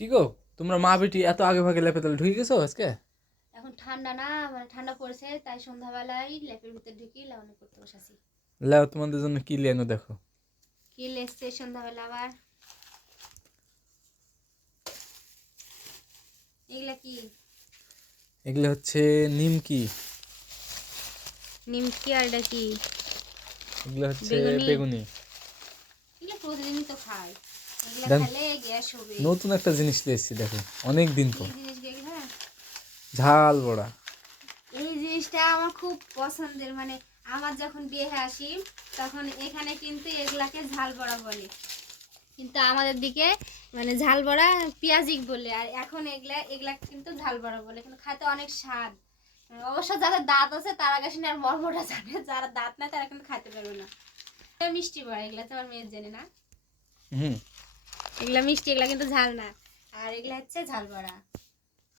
কি গো, তোমরা মা বেটি এত আগে ভাগে লেপে তাহলে ঢুকে গেছো আজকে? এখন ঠান্ডা না, মানে ঠান্ডা পড়েছে, তাই সন্ধ্যাবেলায় লেপের ভিতর ঢুকি লাউনি করতে বসাছি। লেও তোমাদের জন্য কি লিয়ানো দেখো। কি লেসছে সন্ধ্যাবেলা আবার? এগুলা কি? এগুলো হচ্ছে নিমকি। নিমকি আর এটা কি? এগুলো হচ্ছে বেগুনি। বেগুনি। এগুলো প্রতিদিনই তো খাই, এগুলা দেন, খেলে গ্যাস হবে। নতুন একটা জিনিস লিয়েছি দেখো, অনেক দিন কি পর। জিনিস এগুলা? ঝাল বড়া। এই জিনিসটা আমার খুব পছন্দের, মানে আমার যখন বিয়ে আসি তখন এখানে কিন্তু এগুলাকে ঝাল বড়া বলে, কিন্তু আমাদের দিকে মানে ঝাল বড়া পেঁয়াজিক বলে, আর এখন এগুলা এগুলা কিন্তু ঝাল বড়া বলে, কিন্তু খাইতে অনেক স্বাদ। অবশ্য যাদের দাঁত আছে তারা কাছে আর মর্মটা জানে, যারা দাঁত নাই তারা কিন্তু খাইতে পারবে না। মিষ্টি বড়া এগুলা তোমার মেয়ের জেনে না? হুম। এগুলা মিষ্টি, এগুলা কিন্তু ঝাল না, আর এগুলা হচ্ছে ঝাল বড়া।